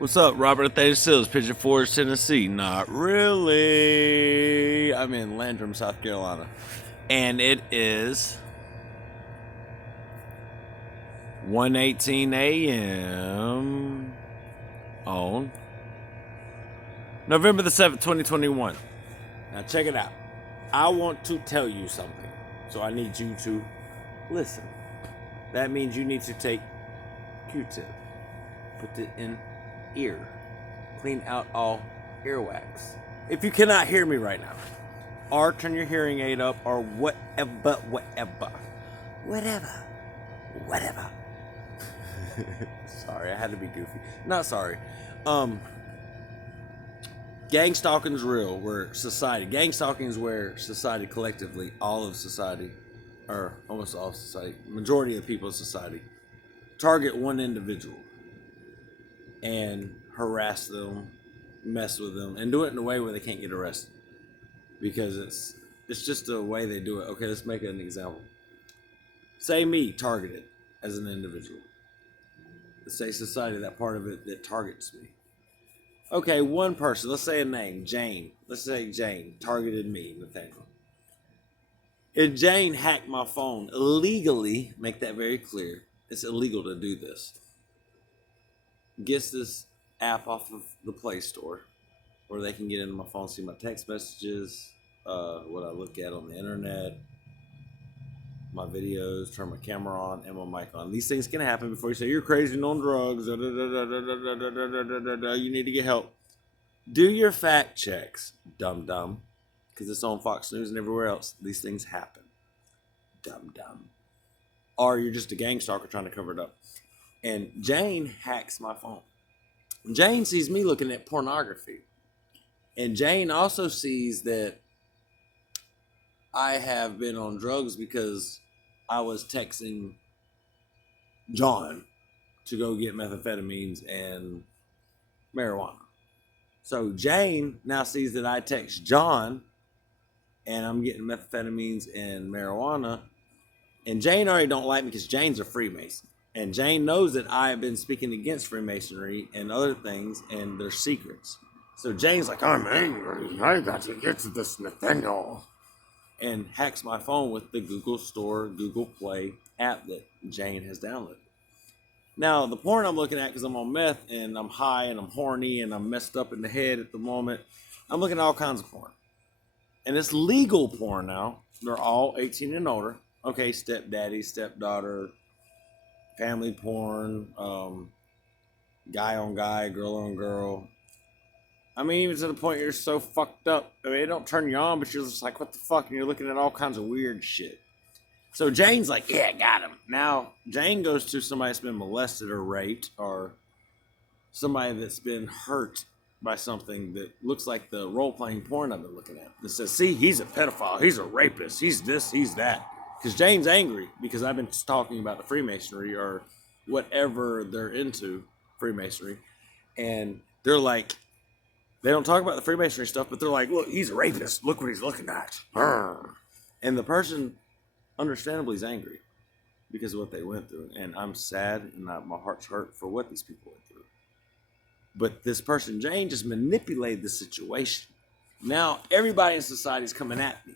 What's up, Robert Thaddeus Sills, Pigeon Forge, Tennessee? Not really. I'm in Landrum, South Carolina. And it is 1:18 a.m. on November the 7th, 2021. Now check it out. I want to tell you something, so I need you to listen. That means you need to take Q-tip, put it in ear, clean out all earwax. If you cannot hear me right now, or turn your hearing aid up, or whatever. Sorry, I had to be goofy. Not sorry. Gang stalking is real. Gang stalking is where society collectively, all of society, or almost all of society, majority of people in society, target one individual and harass them, mess with them, and do it in a way where they can't get arrested. Because it's just a way they do it. Okay, let's make an example. Say me targeted as an individual. Let's say society, that part of it that targets me. Okay, one person, let's say a name, Jane. Let's say Jane targeted me, Nathaniel. If Jane hacked my phone illegally, make that very clear, it's illegal to do this. Gets this app off of the Play Store where they can get into my phone, see my text messages, what I look at on the internet, my videos, turn my camera on and my mic on. These things can happen before you say you're crazy and on drugs. You need to get help. Do your fact checks, dum-dum, because it's on Fox News and everywhere else. These things happen, dum-dum. Or you're just a gang stalker trying to cover it up. And Jane hacks my phone. Jane sees me looking at pornography. And Jane also sees that I have been on drugs because I was texting John to go get methamphetamines and marijuana. So Jane now sees that I text John and I'm getting methamphetamines and marijuana. And Jane already don't like me because Jane's a Freemason. And Jane knows that I have been speaking against Freemasonry and other things and their secrets. So Jane's like, I'm angry. I got to get to this Nathaniel. And hacks my phone with the Google Store, Google Play app that Jane has downloaded. Now, the porn I'm looking at, because I'm on meth and I'm high and I'm horny and I'm messed up in the head at the moment, I'm looking at all kinds of porn. And it's legal porn now. They're all 18 and older. Okay, stepdaddy, stepdaughter, family porn, guy on guy, girl on girl. I mean, even to the point you're so fucked up. I mean, it don't turn you on, but you're just like, what the fuck? And you're looking at all kinds of weird shit. So Jane's like, yeah, got him. Now, Jane goes to somebody that's been molested or raped or somebody that's been hurt by something that looks like the role-playing porn I've been looking at. That says, see, he's a pedophile. He's a rapist. He's this, he's that. Because Jane's angry because I've been talking about the Freemasonry or whatever they're into, Freemasonry. And they're like, they don't talk about the Freemasonry stuff, but they're like, look, he's a rapist. Look what he's looking at. And the person, understandably, is angry because of what they went through. And I'm sad and my heart's hurt for what these people went through. But this person, Jane, just manipulated the situation. Now, everybody in society is coming at me.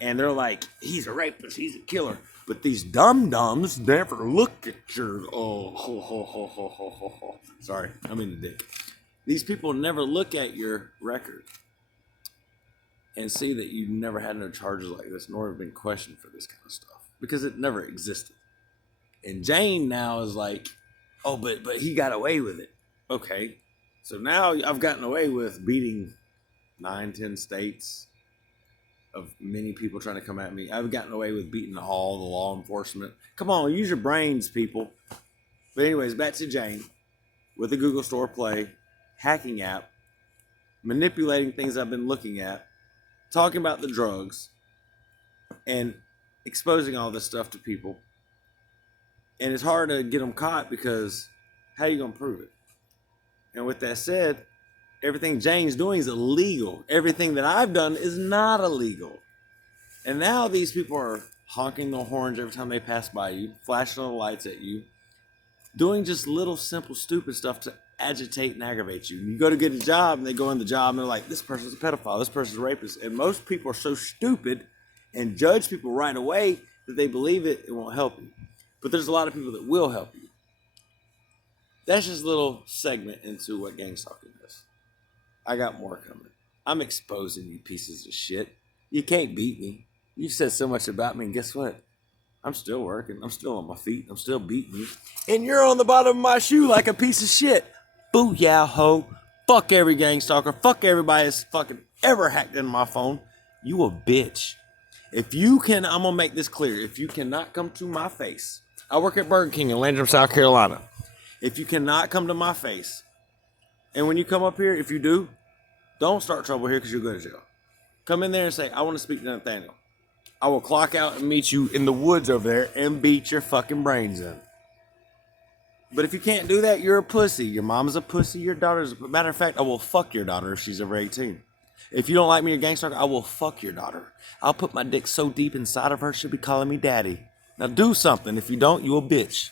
And they're like, he's a rapist, he's a killer. But these dum-dums never look at your... Sorry, I'm in the dick. These people never look at your record and see that you never had no charges like this, nor have been questioned for this kind of stuff. Because it never existed. And Jane now is like, oh, but he got away with it. Okay, so now I've gotten away with beating 9-10 states of many people trying to come at me. I've gotten away with beating all the law enforcement. Come on, use your brains, people. But anyways, back to Jane with the Google Store Play hacking app, manipulating things I've been looking at, talking about the drugs, and exposing all this stuff to people. And it's hard to get them caught because how are you going to prove it? And with that said, everything Jane's doing is illegal. Everything that I've done is not illegal. And now these people are honking their horns every time they pass by you, flashing the lights at you, doing just little simple stupid stuff to agitate and aggravate you. You go to get a job and they go in the job and they're like, this person's a pedophile, this person's a rapist. And most people are so stupid and judge people right away that they believe it won't help you. But there's a lot of people that will help you. That's just a little segment into what gang stalking is. I got more coming. I'm exposing you pieces of shit. You can't beat me. You've said so much about me, and guess what? I'm still working. I'm still on my feet. I'm still beating you. And you're on the bottom of my shoe like a piece of shit. Booyah, ho. Fuck every gang stalker. Fuck everybody that's fucking ever hacked into my phone. You a bitch. If you can, I'm going to make this clear. If you cannot come to my face. I work at Burger King in Landrum, South Carolina. If you cannot come to my face, and when you come up here, if you do, don't start trouble here because you'll go to jail. Come in there and say, I want to speak to Nathaniel. I will clock out and meet you in the woods over there and beat your fucking brains in. But if you can't do that, you're a pussy. Your mom's a pussy. Your daughter's a... Matter of fact, I will fuck your daughter if she's over 18. If you don't like me, you're a gang stalker, I will fuck your daughter. I'll put my dick so deep inside of her, she'll be calling me daddy. Now do something. If you don't, you a bitch.